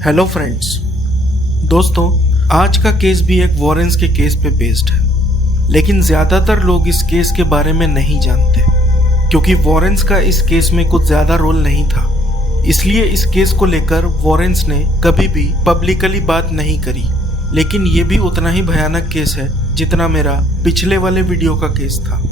Hello friends, दोस्तों आज का केस भी एक वॉरेंस के केस पे बेस्ड है, लेकिन ज़्यादातर लोग इस केस के बारे में नहीं जानते क्योंकि वॉरेंस का इस केस में कुछ ज़्यादा रोल नहीं था। इसलिए इस केस को लेकर वॉरेंस ने कभी भी पब्लिकली बात नहीं करी। लेकिन ये भी उतना ही भयानक केस है जितना मेरा पिछले वाले वीडियो का केस था।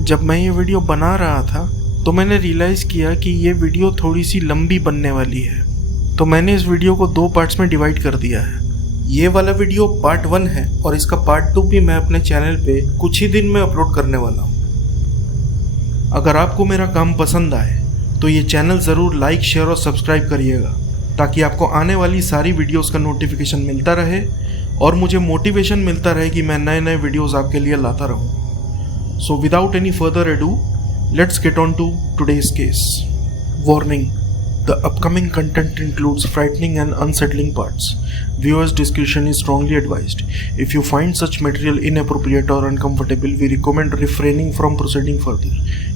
जब मैं ये वीडियो बना रहा था तो मैंने रियलाइज़ किया कि ये वीडियो थोड़ी सी लंबी बनने वाली है, तो मैंने इस वीडियो को 2 पार्ट्स में डिवाइड कर दिया है। ये वाला वीडियो पार्ट 1 है और इसका पार्ट 2 भी मैं अपने चैनल पे कुछ ही दिन में अपलोड करने वाला हूँ। अगर आपको मेरा काम पसंद आए तो ये चैनल ज़रूर लाइक, शेयर और सब्सक्राइब करिएगा ताकि आपको आने वाली सारी वीडियोस का नोटिफिकेशन मिलता रहे और मुझे मोटिवेशन मिलता रहे कि मैं नए नए वीडियोस आपके लिए लाता रहूँ। So without any further ado, let's get on to today's case. Warning: The upcoming content includes frightening and unsettling parts. Viewers' discretion is strongly advised. If you find such material inappropriate or uncomfortable, we recommend refraining from proceeding further.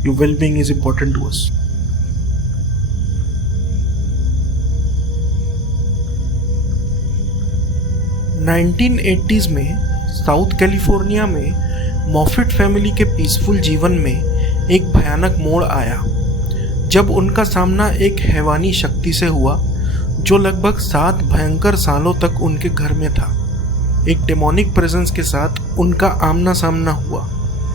Your well-being is important to us. (1980s) में south California में Moffitt family के peaceful जीवन में एक भयानक मोड़ आया जब उनका सामना एक हैवानी शक्ति से हुआ जो लगभग 7 भयंकर सालों तक उनके घर में था। एक डेमोनिक प्रेजेंस के साथ उनका आमना सामना हुआ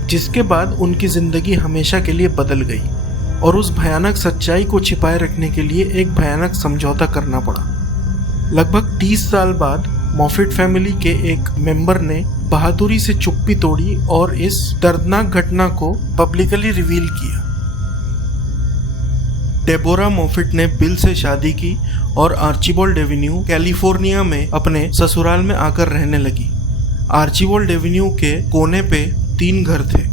जिसके बाद उनकी ज़िंदगी हमेशा के लिए बदल गई और उस भयानक सच्चाई को छिपाए रखने के लिए एक भयानक समझौता करना पड़ा। लगभग 30 साल बाद मॉफिट फैमिली के एक मेंबर ने बहादुरी से चुप्पी तोड़ी और इस दर्दनाक घटना को पब्लिकली रिवील किया। डेबोरा मॉफिट ने बिल से शादी की और आर्चिबाल्ड एवेन्यू कैलिफोर्निया में अपने ससुराल में आकर रहने लगी। आर्चिबाल्ड एवेन्यू के कोने पे 3 घर थे।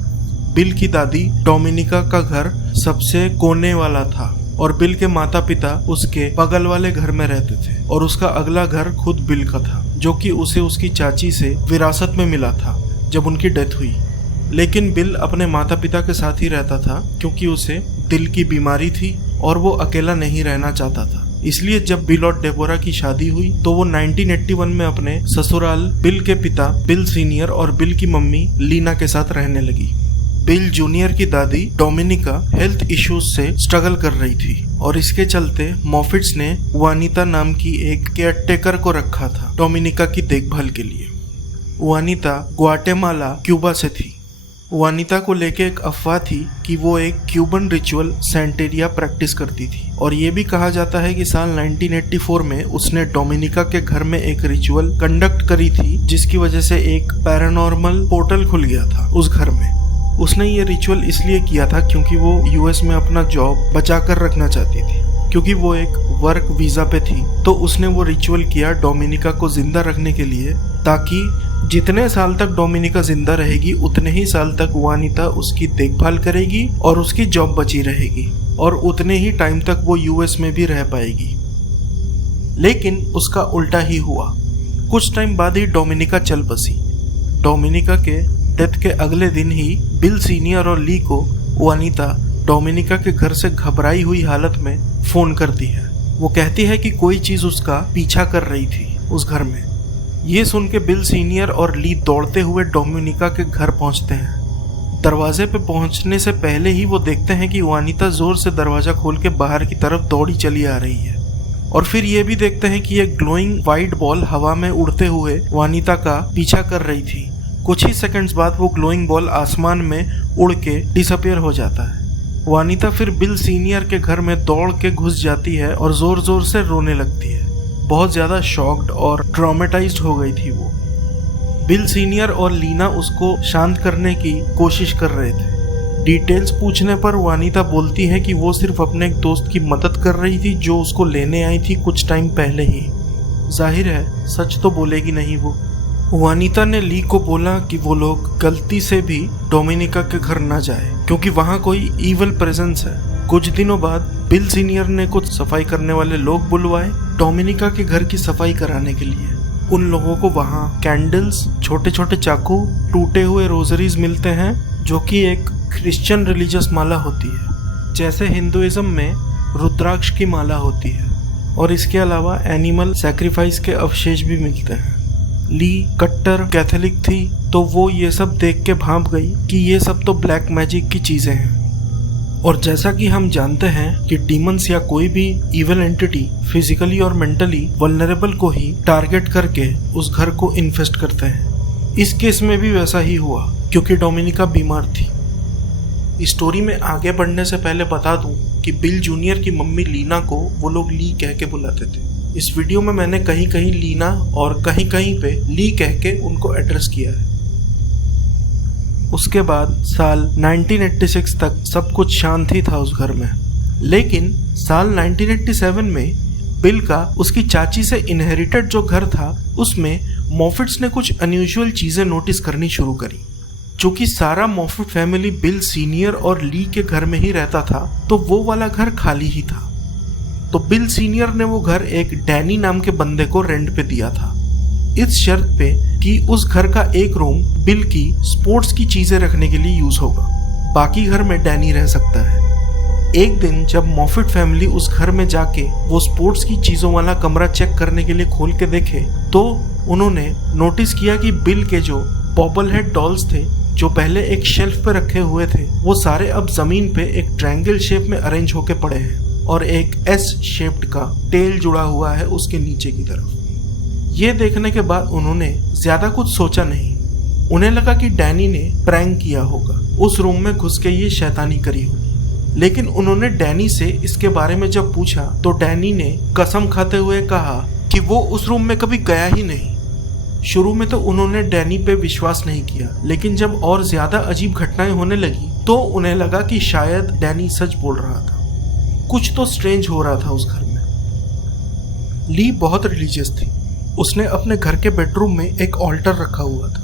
बिल की दादी डोमिनिका का घर सबसे कोने वाला था और बिल के माता पिता उसके बगल वाले घर में रहते थे और उसका अगला घर खुद बिल का था जो कि उसे उसकी चाची से विरासत में मिला था जब उनकी डेथ हुई। लेकिन बिल अपने माता पिता के साथ ही रहता था क्योंकि उसे दिल की बीमारी थी और वो अकेला नहीं रहना चाहता था। इसलिए जब बिल और डेबोरा की शादी हुई तो वो 1981 में अपने ससुराल बिल के पिता बिल सीनियर और बिल की मम्मी लीना के साथ रहने लगी। बिल जूनियर की दादी डोमिनिका हेल्थ इश्यूज से स्ट्रगल कर रही थी और इसके चलते मॉफिट्स ने वानिता नाम की एक केयरटेकर को रखा था डोमिनिका की देखभाल के लिए। वानिता ग्वाटेमाला, क्यूबा से थी। वानिता को लेके एक अफवाह थी कि वो एक क्यूबन रिचुअल सैंटेरिया प्रैक्टिस करती थी और ये भी कहा जाता है कि साल 1984 में उसने डोमिनिका के घर में एक रिचुअल कंडक्ट करी थी जिसकी वजह से एक पैरानॉर्मल पोर्टल खुल गया था उस घर में। उसने ये रिचुअल इसलिए किया था क्योंकि वो यूएस में अपना जॉब बचा कर रखना चाहती थी। क्योंकि वो एक वर्क वीजा पे थी तो उसने वो रिचुअल किया डोमिनिका को जिंदा रखने के लिए, ताकि जितने साल तक डोमिनिका जिंदा रहेगी उतने ही साल तक वानिता उसकी देखभाल करेगी और उसकी जॉब बची रहेगी और उतने ही टाइम तक वो यूएस में भी रह पाएगी। लेकिन उसका उल्टा ही हुआ। कुछ टाइम बाद ही डोमिनिका चल बसी। डोमिनिका के डेथ के अगले दिन ही बिल सीनियर और ली को वानिता डोमिनिका के घर से घबराई हुई हालत में फोन करती है। वो कहती है कि कोई चीज उसका पीछा कर रही थी उस घर में। ये सुन के बिल सीनियर और ली दौड़ते हुए डोमिनिका के घर पहुंचते हैं। दरवाजे पे पहुंचने से पहले ही वो देखते हैं कि वानिता जोर से दरवाजा खोल के बाहर की तरफ दौड़ी चली आ रही है और फिर ये भी देखते हैं कि एक ग्लोइंग व्हाइट बॉल हवा में उड़ते हुए वानिता का पीछा कर रही थी। कुछ ही सेकंड्स बाद वो ग्लोइंग बॉल आसमान में उड़ के डिसअपियर हो जाता है। वानिता फिर बिल सीनियर के घर में दौड़ के घुस जाती है और जोर जोर से रोने लगती है। बहुत ज़्यादा शॉक्ड और ट्रॉमेटाइज्ड हो गई थी वो। बिल सीनियर और लीना उसको शांत करने की कोशिश कर रहे थे। डिटेल्स पूछने पर वानिता बोलती है कि वो सिर्फ अपने एक दोस्त की मदद कर रही थी जो उसको लेने आई थी कुछ टाइम पहले ही। जाहिर है सच तो बोलेगी नहीं वो। वानिता ने ली को बोला कि वो लोग गलती से भी डोमिनिका के घर ना जाए क्योंकि वहाँ कोई ईवल प्रेजेंस है। कुछ दिनों बाद बिल सीनियर ने कुछ सफाई करने वाले लोग बुलवाए डोमिनिका के घर की सफाई कराने के लिए। उन लोगों को वहाँ कैंडल्स, छोटे छोटे चाकू, टूटे हुए रोजरीज मिलते हैं जो कि एक क्रिश्चियन रिलीजियस माला होती है, जैसे हिंदुइज्म में रुद्राक्ष की माला होती है। और इसके अलावा एनिमल सैक्रिफाइस के अवशेष भी मिलते हैं। ली कट्टर कैथोलिक थी, तो वो ये सब देख के भांप गई कि ये सब तो ब्लैक मैजिक की चीजें हैं। और जैसा कि हम जानते हैं कि डीमंस या कोई भी इविल एंटिटी फिजिकली और मेंटली वल्नरेबल को ही टारगेट करके उस घर को इन्फेस्ट करते हैं। इस केस में भी वैसा ही हुआ, क्योंकि डोमिनिका बीमार थी। स्टोरी में आगे बढ़ने से पहले बता दूं कि बिल जूनियर की मम्मी लीना को वो लोग ली कह के बुलाते थे। इस वीडियो में मैंने कहीं कहीं लीना और कहीं कहीं पे ली कह के उनको एड्रेस किया है। उसके बाद साल 1986 तक सब कुछ शांति था उस घर में, लेकिन साल 1987 में बिल का उसकी चाची से इनहेरिटेड जो घर था उसमें मॉफिट्स ने कुछ अनयूजुअल चीजें नोटिस करनी शुरू करी। चूंकि सारा मॉफिट फैमिली बिल सीनियर और ली के घर में ही रहता था, तो वो वाला घर खाली ही था। तो बिल सीनियर ने वो घर एक डैनी नाम के बंदे को रेंट पे दिया था, इस शर्त पे कि उस घर का एक रूम बिल की स्पोर्ट्स की चीजें रखने के लिए यूज होगा, बाकी घर में डैनी रह सकता है। एक दिन जब मॉफिट फैमिली उस घर में जाके वो स्पोर्ट्स की चीजों वाला कमरा चेक करने के लिए खोल के देखे, तो उन्होंने नोटिस किया कि बिल के जो बॉबल हेड डॉल्स थे, जो पहले एक शेल्फ पे रखे हुए थे, वो सारे अब जमीन पे एक ट्रायंगल शेप में अरेंज होके पड़े हैं और एक एस शेप्ड का टेल जुड़ा हुआ है उसके नीचे की तरफ। ये देखने के बाद उन्होंने ज्यादा कुछ सोचा नहीं। उन्हें लगा कि डैनी ने प्रैंक किया होगा, उस रूम में घुस के ये शैतानी करी होगी। लेकिन उन्होंने डैनी से इसके बारे में जब पूछा तो डैनी ने कसम खाते हुए कहा कि वो उस रूम में कभी गया ही नहीं। शुरू में तो उन्होंने डैनी पे विश्वास नहीं किया, लेकिन जब और ज्यादा अजीब घटनाएं होने लगी तो उन्हें लगा कि शायद डैनी सच बोल रहा था। कुछ तो स्ट्रेंज हो रहा था उस घर में। ली बहुत रिलीजियस थी। उसने अपने घर के बेडरूम में एक ऑल्टर रखा हुआ था।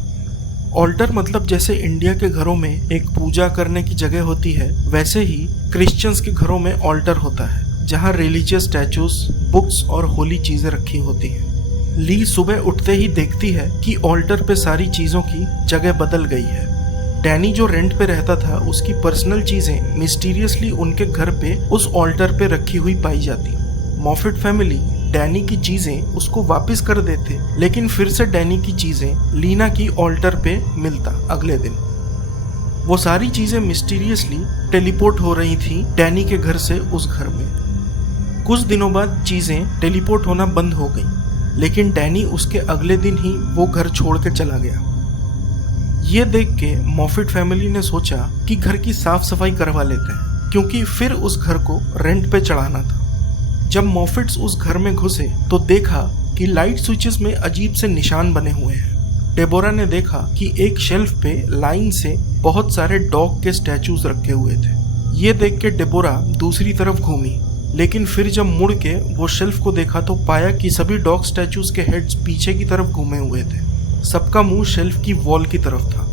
ऑल्टर मतलब जैसे इंडिया के घरों में एक पूजा करने की जगह होती है, वैसे ही क्रिश्चियंस के घरों में ऑल्टर होता है, जहाँ रिलीजियस स्टैचूज, बुक्स और होली चीजें रखी होती हैं। ली सुबह उठते ही देखती है कि ऑल्टर पे सारी चीजों की जगह बदल गई है। डैनी जो रेंट पे रहता था, उसकी पर्सनल चीजें मिस्टीरियसली उनके घर पे उस ऑल्टर पे रखी हुई पाई जाती। मॉफिट फैमिली डैनी की चीजें उसको वापस कर देते, लेकिन फिर से डैनी की चीजें लीना की ऑल्टर पे मिलता। अगले दिन वो सारी चीजें मिस्टीरियसली टेलीपोर्ट हो रही थी डैनी के घर से उस घर में। कुछ दिनों बाद चीजें टेलीपोर्ट होना बंद हो गई, लेकिन डैनी उसके अगले दिन ही वो घर छोड़ के चला गया। ये देख के मॉफिट फैमिली ने सोचा कि घर की साफ सफाई करवा लेते हैं, क्योंकि फिर उस घर को रेंट पे चढ़ाना था। जब मॉफिट्स उस घर में घुसे तो देखा कि लाइट स्विचेस में अजीब से निशान बने हुए हैं। डेबोरा ने देखा कि एक शेल्फ पे लाइन से बहुत सारे डॉग के स्टैचूज रखे हुए थे। ये देख के डेबोरा दूसरी तरफ घूमी, लेकिन फिर जब मुड़ के वो शेल्फ को देखा तो पाया कि सभी डॉग स्टैचूज के हेड्स पीछे की तरफ घूमे हुए थे। सबका मुंह शेल्फ की वॉल की तरफ था।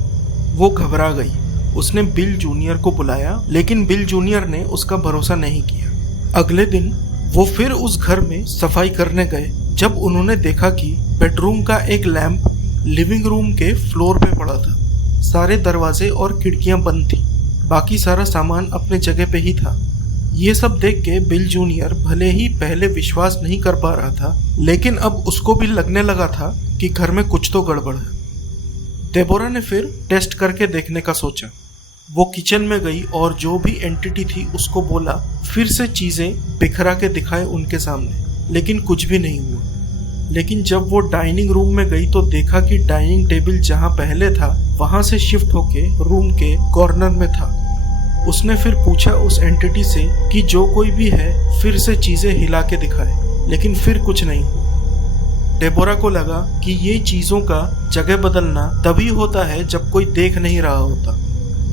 वो घबरा गई। उसने बिल जूनियर को बुलाया, लेकिन बिल जूनियर ने उसका भरोसा नहीं किया। अगले दिन वो फिर उस घर में सफाई करने गए, जब उन्होंने देखा कि बेडरूम का एक लैंप लिविंग रूम के फ्लोर पे पड़ा था। सारे दरवाजे और खिड़कियां बंद थी, बाकी सारा सामान अपने जगह पे ही था। ये सब देख के बिल जूनियर भले ही पहले विश्वास नहीं कर पा रहा था, लेकिन अब उसको भी लगने लगा था कि घर में कुछ तो गड़बड़ है। डेबोरा ने फिर टेस्ट करके देखने का सोचा। वो किचन में गई और जो भी एंटिटी थी उसको बोला फिर से चीजें बिखरा के दिखाए उनके सामने, लेकिन कुछ भी नहीं हुआ। लेकिन जब वो डाइनिंग रूम में गई तो देखा कि डाइनिंग टेबल जहाँ पहले था वहां से शिफ्ट होके रूम के कॉर्नर में था। उसने फिर पूछा उस एंटिटी से कि जो कोई भी है फिर से चीजें हिला के दिखाए, लेकिन फिर कुछ नहीं हुआ। डेबोरा को लगा कि ये चीजों का जगह बदलना तभी होता है जब कोई देख नहीं रहा होता।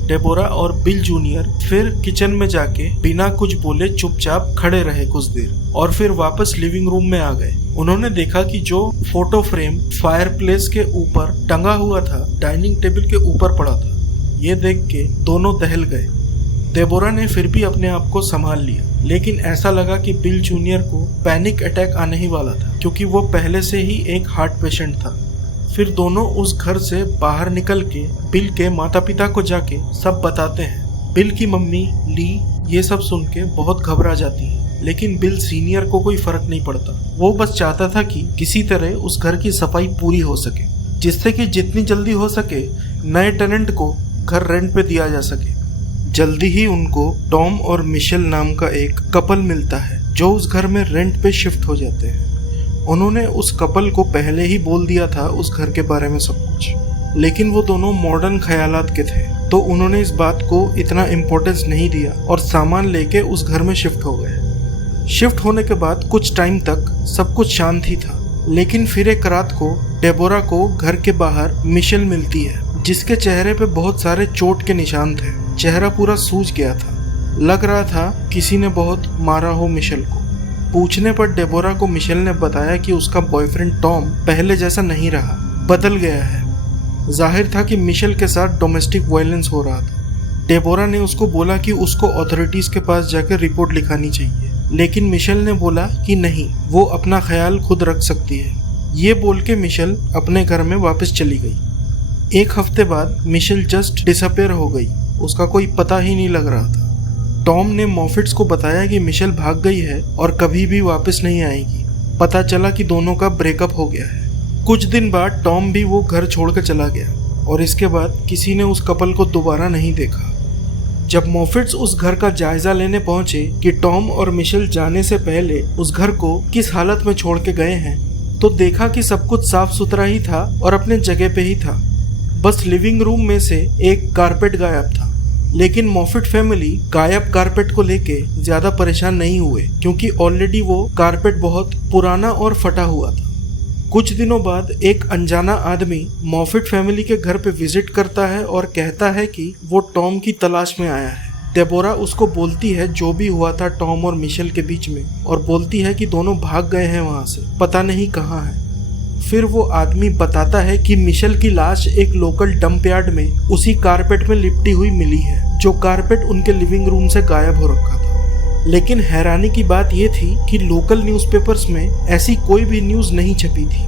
डेबोरा और बिल जूनियर फिर किचन में जाके बिना कुछ बोले चुपचाप खड़े रहे कुछ देर और फिर वापस लिविंग रूम में आ गए। उन्होंने देखा कि जो फोटो फ्रेम फायरप्लेस के ऊपर टंगा हुआ था डाइनिंग टेबल के ऊपर पड़ा था। ये देख के दोनों दहल गए। डेबोरा ने फिर भी अपने आप को संभाल लिया, लेकिन ऐसा लगा कि बिल जूनियर को पैनिक अटैक आने ही वाला था, क्योंकि वो पहले से ही एक हार्ट पेशेंट था। फिर दोनों उस घर से बाहर निकल के बिल के माता पिता को जाके सब बताते हैं। बिल की मम्मी ली ये सब सुन के बहुत घबरा जाती है। लेकिन बिल सीनियर को कोई फर्क नहीं पड़ता। वो बस चाहता था कि किसी तरह उस घर की सफाई पूरी हो सके, जिससे कि जितनी जल्दी हो सके नए टेनेंट को घर रेंट पे दिया जा सके। जल्दी ही उनको टॉम और मिशेल नाम का एक कपल मिलता है जो उस घर में रेंट पे शिफ्ट हो जाते हैं। उन्होंने उस कपल को पहले ही बोल दिया था उस घर के बारे में सब कुछ, लेकिन वो दोनों मॉडर्न ख्यालात के थे, तो उन्होंने इस बात को इतना इम्पोर्टेंस नहीं दिया और सामान लेके उस घर में शिफ्ट हो गए। शिफ्ट होने के बाद कुछ टाइम तक सब कुछ शांत ही था, लेकिन फिर एक रात को डेबोरा को घर के बाहर मिशेल मिलती है, जिसके चेहरे पे बहुत सारे चोट के निशान थे। चेहरा पूरा सूज गया था, लग रहा था किसी ने बहुत मारा हो मिशेल को। पूछने पर डेबोरा को मिशेल ने बताया कि उसका बॉयफ्रेंड टॉम पहले जैसा नहीं रहा, बदल गया है। जाहिर था कि मिशेल के साथ डोमेस्टिक वायलेंस हो रहा था। डेबोरा ने उसको बोला कि उसको अथॉरिटीज के पास जाकर रिपोर्ट लिखानी चाहिए, लेकिन मिशेल ने बोला कि नहीं, वो अपना ख्याल खुद रख सकती है। ये बोल के मिशेल अपने घर में वापस चली गई। एक हफ्ते बाद मिशेल जस्ट डिसअपेयर हो गई, उसका कोई पता ही नहीं लग रहा था। टॉम ने मॉफिट्स को बताया कि मिशेल भाग गई है और कभी भी वापस नहीं आएगी। पता चला कि दोनों का ब्रेकअप हो गया है। कुछ दिन बाद टॉम भी वो घर छोड़कर चला गया और इसके बाद किसी ने उस कपल को दोबारा नहीं देखा। जब मॉफिट्स उस घर का जायजा लेने पहुंचे कि टॉम और मिशेल जाने से पहले उस घर को किस हालत में छोड़ के गए हैं, तो देखा कि सब कुछ साफ सुथरा ही था और अपने जगह पे ही था। बस लिविंग रूम में से एक कारपेट गायब था। लेकिन मॉफिट फैमिली गायब कारपेट को लेके ज्यादा परेशान नहीं हुए, क्योंकि ऑलरेडी वो कारपेट बहुत पुराना और फटा हुआ था। कुछ दिनों बाद एक अनजाना आदमी मॉफिट फैमिली के घर पे विजिट करता है और कहता है कि वो टॉम की तलाश में आया है। डेबोरा उसको बोलती है जो भी हुआ था टॉम और मिशेल के बीच में, और बोलती है कि दोनों भाग गए हैं वहां से, पता नहीं कहाँ है। फिर वो आदमी बताता है कि मिशेल की लाश एक लोकल डंप यार्ड में उसी कारपेट में लिपटी हुई मिली है, जो कारपेट उनके लिविंग रूम से गायब हो रखा था। लेकिन हैरानी की बात यह थी कि लोकल न्यूज़पेपर्स में ऐसी कोई भी न्यूज़ नहीं छपी थी।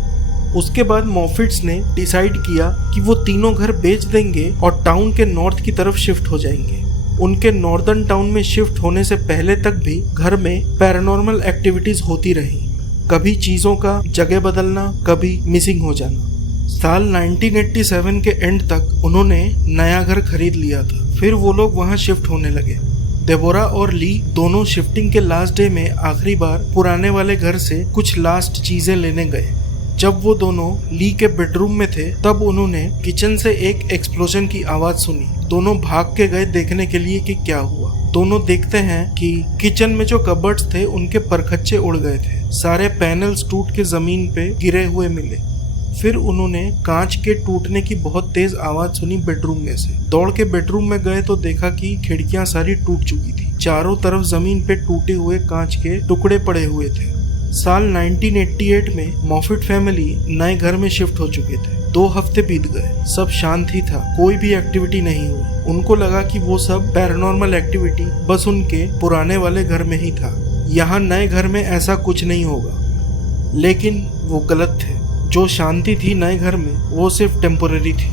उसके बाद मॉफिट्स ने डिसाइड किया कि वो तीनों घर बेच देंगे और टाउन के नॉर्थ की तरफ शिफ्ट हो जाएंगे। उनके नॉर्दर्न टाउन में शिफ्ट होने से पहले तक भी घर में पैरानॉर्मल एक्टिविटीज होती रही, कभी चीजों का जगह बदलना, कभी मिसिंग हो जाना। साल 1987 के एंड तक उन्होंने नया घर खरीद लिया था। फिर वो लोग वहां शिफ्ट होने लगे। डेबोरा और ली दोनों शिफ्टिंग के लास्ट डे में आखिरी बार पुराने वाले घर से कुछ लास्ट चीजें लेने गए। जब वो दोनों ली के बेडरूम में थे तब उन्होंने किचन से एक एक्सप्लोजन की आवाज सुनी। दोनों भाग के गए देखने के लिए कि क्या हुआ। दोनों देखते हैं कि किचन में जो कबर्ड्स थे उनके परखच्चे उड़ गए थे, सारे पैनल्स टूट के जमीन पे गिरे हुए मिले। फिर उन्होंने कांच के टूटने की बहुत तेज आवाज सुनी बेडरूम में से। दौड़ के बेडरूम में गए तो देखा कि खिड़कियां सारी टूट चुकी थी। चारों तरफ जमीन पे टूटे हुए कांच के टुकड़े पड़े हुए थे। साल 1988 में मॉफिट फैमिली नए घर में शिफ्ट हो चुके थे। 2 हफ्ते बीत गए, सब शांत ही था, कोई भी एक्टिविटी नहीं हुई। उनको लगा कि वो सब पैरानॉर्मल एक्टिविटी बस उनके पुराने वाले घर में ही था, यहाँ नए घर में ऐसा कुछ नहीं होगा। लेकिन वो गलत थे। जो शांति थी नए घर में वो सिर्फ टेम्पोररी थी।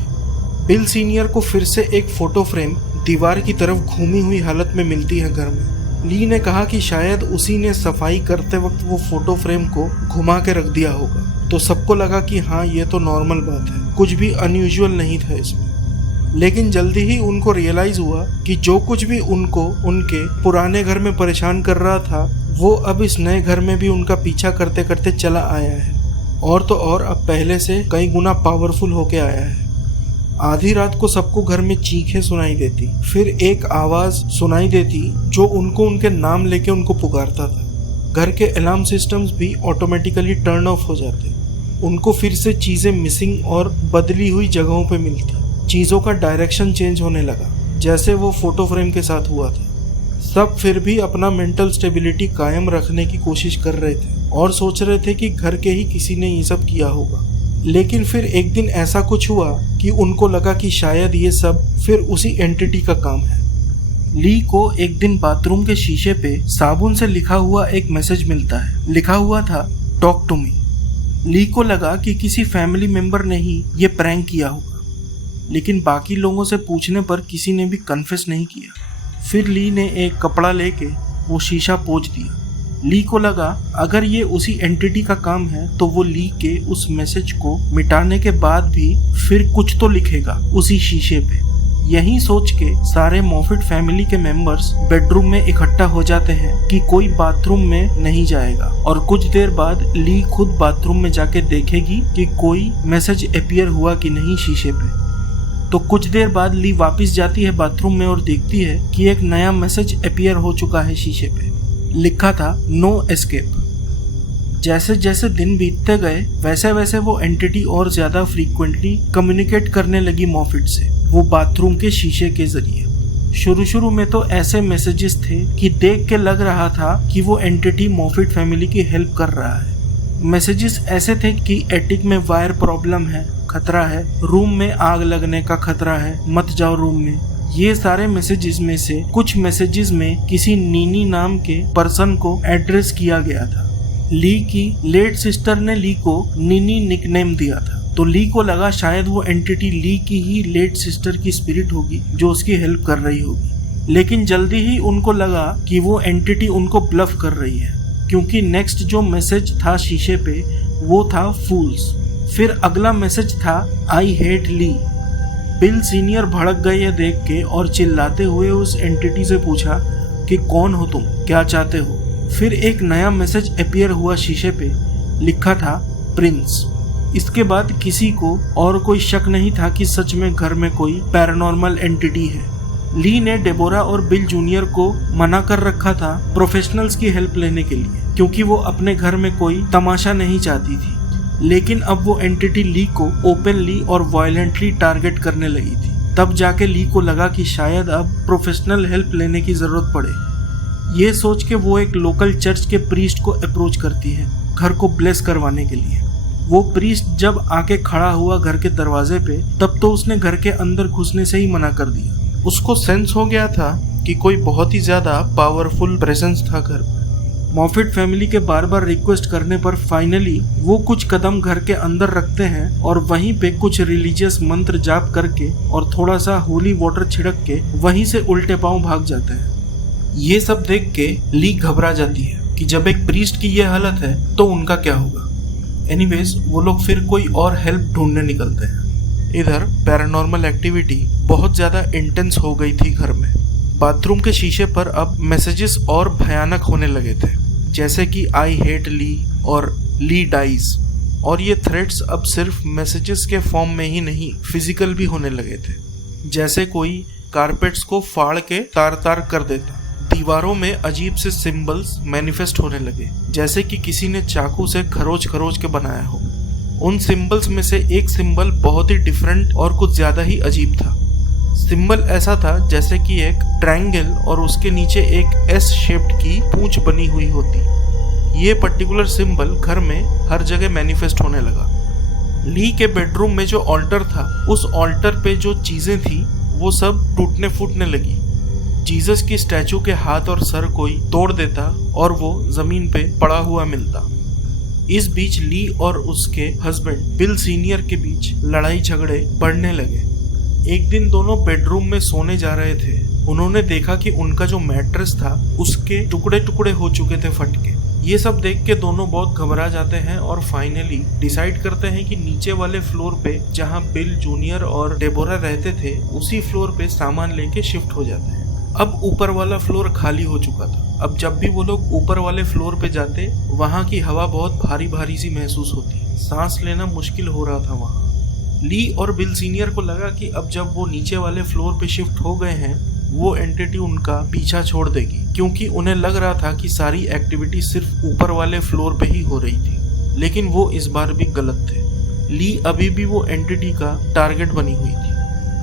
बिल सीनियर को फिर से एक फोटो फ्रेम दीवार की तरफ घूमी हुई हालत में मिलती है घर में। ली ने कहा कि शायद उसी ने सफाई करते वक्त वो फोटो फ्रेम को घुमा के रख दिया होगा, तो सबको लगा कि हाँ ये तो नॉर्मल बात है, कुछ भी अनयूजुअल नहीं था इसमें। लेकिन जल्दी ही उनको रियलाइज हुआ कि जो कुछ भी उनको उनके पुराने घर में परेशान कर रहा था वो अब इस नए घर में भी उनका पीछा करते करते चला आया है, और तो और अब पहले से कई गुना पावरफुल होके आया है। आधी रात को सबको घर में चीखें सुनाई देती, फिर एक आवाज सुनाई देती जो उनको उनके नाम लेके उनको पुकारता था। घर के अलार्म सिस्टम्स भी ऑटोमेटिकली टर्न ऑफ हो जाते। उनको फिर से चीजें मिसिंग और बदली हुई जगहों पे मिलती। चीजों का डायरेक्शन चेंज होने लगा, जैसे वो फोटो फ्रेम के साथ हुआ था। सब फिर भी अपना मेंटल स्टेबिलिटी कायम रखने की कोशिश कर रहे थे और सोच रहे थे कि घर के ही किसी ने ये सब किया होगा। लेकिन फिर एक दिन ऐसा कुछ हुआ कि उनको लगा कि शायद ये सब फिर उसी एंटिटी का काम है। ली को एक दिन बाथरूम के शीशे पे साबुन से लिखा हुआ एक मैसेज मिलता है। लिखा हुआ था टॉक टू मी। ली को लगा कि किसी फैमिली मेंबर ने ही ये प्रैंक किया होगा, लेकिन बाकी लोगों से पूछने पर किसी ने भी कन्फेस नहीं किया। फिर ली ने एक कपड़ा लेके वो शीशा पोंछ दिया। ली को लगा अगर ये उसी एंटिटी का काम है तो वो ली के उस मैसेज को मिटाने के बाद भी फिर कुछ तो लिखेगा उसी शीशे पे। यही सोच के सारे मॉफिट फैमिली के मेंबर्स बेडरूम में इकट्ठा हो जाते हैं कि कोई बाथरूम में नहीं जाएगा, और कुछ देर बाद ली खुद बाथरूम में जाके देखेगी कि कोई मैसेज अपीयर हुआ कि नहीं शीशे पे। तो कुछ देर बाद ली वापस जाती है बाथरूम में और देखती है कि एक नया मैसेज अपीयर हो चुका है शीशे पे। लिखा था नो एस्केप। जैसे जैसे दिन बीतते गए वैसे वैसे वो एंटिटी और ज्यादा फ्रीक्वेंटली कम्युनिकेट करने लगी मॉफिट से, वो बाथरूम के शीशे के जरिए। शुरू में तो ऐसे मैसेजेस थे कि देख के लग रहा था कि वो एंटिटी मॉफिट फैमिली की हेल्प कर रहा है। मैसेजेस ऐसे थे कि एटिक में वायर प्रॉब्लम है, खतरा है, रूम में आग लगने का खतरा है, मत जाओ रूम में। ये सारे मैसेजेस में से कुछ मैसेजेस में किसी नीनी नाम के पर्सन को एड्रेस किया गया था। ली की लेट सिस्टर ने ली को नीनी निकनेम दिया था, तो ली को लगा शायद वो एंटिटी ली की ही लेट सिस्टर की स्पिरिट होगी जो उसकी हेल्प कर रही होगी। लेकिन जल्दी ही उनको लगा कि वो एंटिटी उनको ब्लफ कर रही है, क्योंकि नेक्स्ट जो मैसेज था शीशे पे वो था फूल्स। फिर अगला मैसेज था I hate Lee. Bill senior भड़क गए ये देख के और चिल्लाते हुए उस एंटिटी से पूछा कि कौन हो तुम, क्या चाहते हो। फिर एक नया मैसेज अपीयर हुआ शीशे पे, लिखा था प्रिंस। इसके बाद किसी को और कोई शक नहीं था कि सच में घर में कोई पैरानॉर्मल एंटिटी है। ली ने डेबोरा और बिल जूनियर को मना कर रखा था प्रोफेशनल्स की हेल्प लेने के लिए, क्योंकि वो अपने घर में कोई तमाशा नहीं चाहती थी। लेकिन अब वो एंटिटी ली को ओपनली और वायलेंटली टारगेट करने लगी थी। तब जाके ली को लगा कि शायद अब प्रोफेशनल हेल्प लेने की जरूरत पड़े। ये सोच के वो एक लोकल चर्च के प्रीस्ट को अप्रोच करती है घर को ब्लेस करवाने के लिए। वो प्रीस्ट जब आके खड़ा हुआ घर के दरवाजे पे, तब तो उसने घर के अंदर घुसने से ही मना कर दिया। उसको सेंस हो गया था कि कोई बहुत ही ज्यादा पावरफुल प्रेजेंस था घर में। मॉफिट फैमिली के बार बार रिक्वेस्ट करने पर फाइनली वो कुछ कदम घर के अंदर रखते हैं और वहीं पे कुछ रिलीजियस मंत्र जाप करके और थोड़ा सा होली वाटर छिड़क के वहीं से उल्टे पांव भाग जाते हैं। ये सब देख के ली घबरा जाती है कि जब एक प्रीस्ट की ये हालत है तो उनका क्या होगा। एनीवेज वो लोग फिर कोई और हेल्प ढूंढने निकलते हैं। इधर पैरानॉर्मल एक्टिविटी बहुत ज्यादा इंटेंस हो गई थी घर में। बाथरूम के शीशे पर अब मैसेजेस और भयानक होने लगे थे, जैसे कि आई हेट ली और ली डाइज। और ये थ्रेट्स अब सिर्फ मैसेजेस के फॉर्म में ही नहीं, फिजिकल भी होने लगे थे, जैसे कोई कारपेट्स को फाड़ के तार तार कर देता। दीवारों में अजीब से सिंबल्स मैनिफेस्ट होने लगे, जैसे कि किसी ने चाकू से खरोच खरोच के बनाया हो। उन सिंबल्स में से एक सिंबल बहुत ही डिफरेंट और कुछ ज्यादा ही अजीब था। सिंबल ऐसा था जैसे कि एक ट्रायंगल और उसके नीचे एक एस शेप्ड की पूंछ बनी हुई होती। ये पर्टिकुलर सिंबल घर में हर जगह मैनिफेस्ट होने लगा। ली के बेडरूम में जो ऑल्टर था, उस ऑल्टर पे जो चीजें थी वो सब टूटने फूटने लगी। जीसस की स्टैचू के हाथ और सर कोई तोड़ देता और वो जमीन पे पड़ा हुआ मिलता। इस बीच ली और उसके हस्बैंड बिल सीनियर के बीच लड़ाई झगड़े बढ़ने लगे। एक दिन दोनों बेडरूम में सोने जा रहे थे। उन्होंने देखा कि उनका जो मैट्रेस था उसके टुकड़े टुकड़े हो चुके थे फट के। ये सब देख के दोनों बहुत घबरा जाते हैं और फाइनली डिसाइड करते हैं कि नीचे वाले फ्लोर पे जहाँ बिल जूनियर और डेबोरा रहते थे उसी फ्लोर पे सामान लेके शिफ्ट हो जाते हैं। अब ऊपर वाला फ्लोर खाली हो चुका था। अब जब भी वो लोग ऊपर वाले फ्लोर पे जाते, वहाँ की हवा बहुत भारी भारी सी महसूस होती, सांस लेना मुश्किल हो रहा था वहाँ। ली और बिल सीनियर को लगा कि अब जब वो नीचे वाले फ्लोर पे शिफ्ट हो गए हैं, वो एंटिटी उनका पीछा छोड़ देगी, क्योंकि उन्हें लग रहा था कि सारी एक्टिविटी सिर्फ ऊपर वाले फ्लोर पे ही हो रही थी। लेकिन वो इस बार भी गलत थे। ली अभी भी वो एंटिटी का टारगेट बनी हुई थी।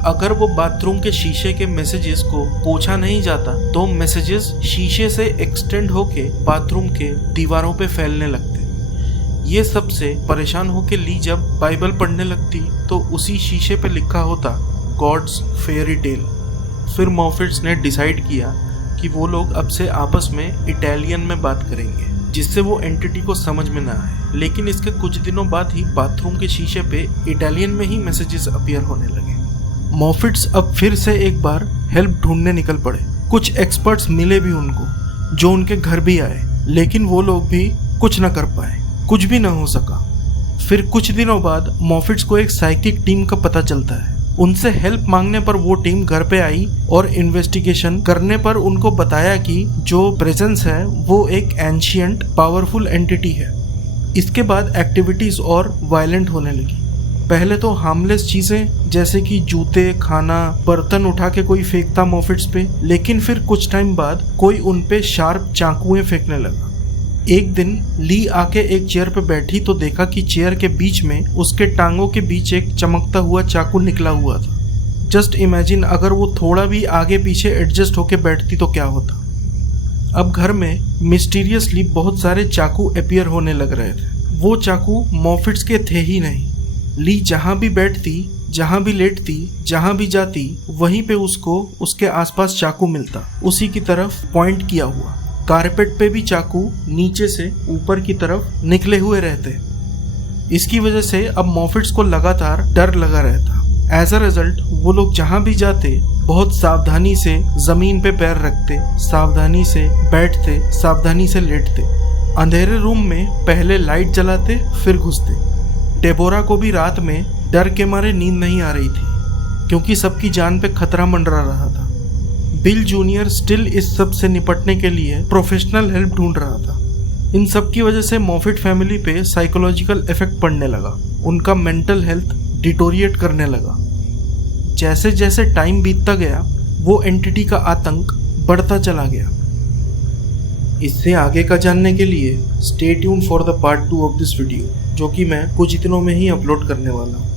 अगर वो बाथरूम के शीशे के मैसेजेस को पोंछा नहीं जाता तो मैसेजेस शीशे से एक्सटेंड होके बाथरूम के दीवारों पे फैलने लगते। ये सब से परेशान होके ली जब बाइबल पढ़ने लगती तो उसी शीशे पे लिखा होता गॉड्स फेयरी टेल। फिर मॉफिट्स ने डिसाइड किया कि वो लोग अब से आपस में इटालियन में बात करेंगे, जिससे वो एंटिटी को समझ में ना आए। लेकिन इसके कुछ दिनों बाद ही बाथरूम के शीशे पे इटालियन में ही मैसेजेस अपीयर होने लगे। मॉफिट्स अब फिर से एक बार हेल्प ढूंढने निकल पड़े। कुछ एक्सपर्ट्स मिले भी उनको, जो उनके घर भी आए। लेकिन वो लोग भी कुछ न कर पाए, कुछ भी न हो सका। फिर कुछ दिनों बाद मॉफिट्स को एक साइकिक टीम का पता चलता है। उनसे हेल्प मांगने पर वो टीम घर पे आई और इन्वेस्टिगेशन करने पर उनको बताया कि जो प्रेजेंस है वो एक एंशिएंट पावरफुल एंटिटी है। इसके बाद एक्टिविटीज और वायलेंट होने लगी। पहले तो हार्मलेस चीजें जैसे कि जूते, खाना, बर्तन उठा के कोई फेंकता मॉफिट्स पे, लेकिन फिर कुछ टाइम बाद कोई उन पे शार्प चाकुएं फेंकने लगा। एक दिन ली आके एक चेयर पे बैठी तो देखा कि चेयर के बीच में उसके टांगों के बीच एक चमकता हुआ चाकू निकला हुआ था। जस्ट इमेजिन अगर वो थोड़ा भी आगे पीछे एडजस्ट होके बैठती तो क्या होता। अब घर में मिस्टीरियसली बहुत सारे चाकू अपीयर होने लग रहे थे। वो चाकू मॉफिट्स के थे ही नहीं। ली जहाँ भी बैठती, जहाँ भी लेटती, जहाँ भी जाती, वहीं पे उसको उसके आसपास चाकू मिलता, उसी की तरफ पॉइंट किया हुआ। कारपेट पे भी चाकू नीचे से ऊपर की तरफ निकले हुए रहते। इसकी वजह से अब मॉफिट्स को लगातार डर लगा रहता। एज अ रिजल्ट वो लोग जहाँ भी जाते बहुत सावधानी से जमीन पे पैर रखते, सावधानी से बैठते, सावधानी से लेटते। अंधेरे रूम में पहले लाइट जलाते फिर घुसते। डेबोरा को भी रात में डर के मारे नींद नहीं आ रही थी क्योंकि सबकी जान पे खतरा मंडरा रहा था। बिल जूनियर स्टिल इस सब से निपटने के लिए प्रोफेशनल हेल्प ढूंढ रहा था। इन सब की वजह से मॉफिट फैमिली पे साइकोलॉजिकल इफेक्ट पड़ने लगा। उनका मेंटल हेल्थ डिटोरिएट करने लगा। जैसे जैसे टाइम बीतता गया वो एंटिटी का आतंक बढ़ता चला गया। इससे आगे का जानने के लिए stay tune for the part 2 of this video, जो कि मैं कुछ दिनों में ही अपलोड करने वाला हूँ।